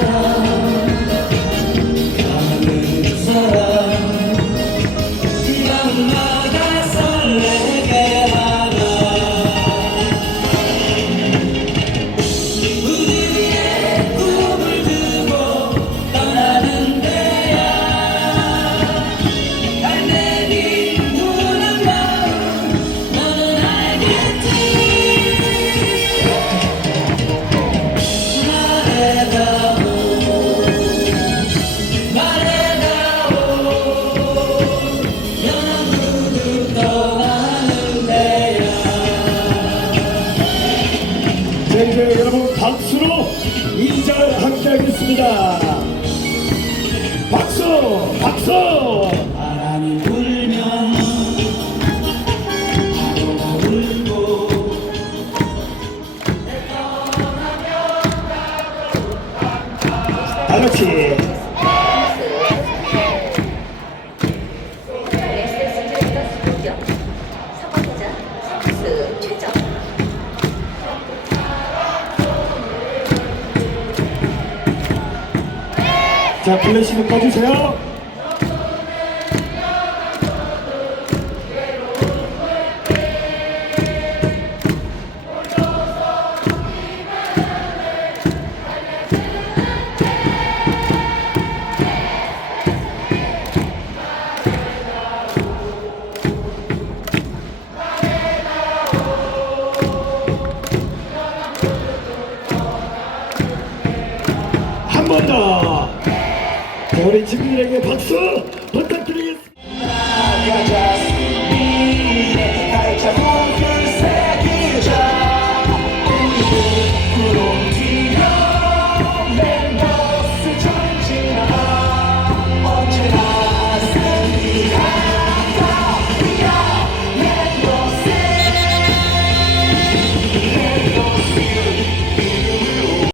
tomorrow. 박수로 인사를 함께 하겠습니다. 박수! 박수! 바람이 불면 파도가 울고 다 같이 자 플래시를 꺼주세요. 한 번 더. 우리 친구들에게 박수 부탁드리겠습니다. 아,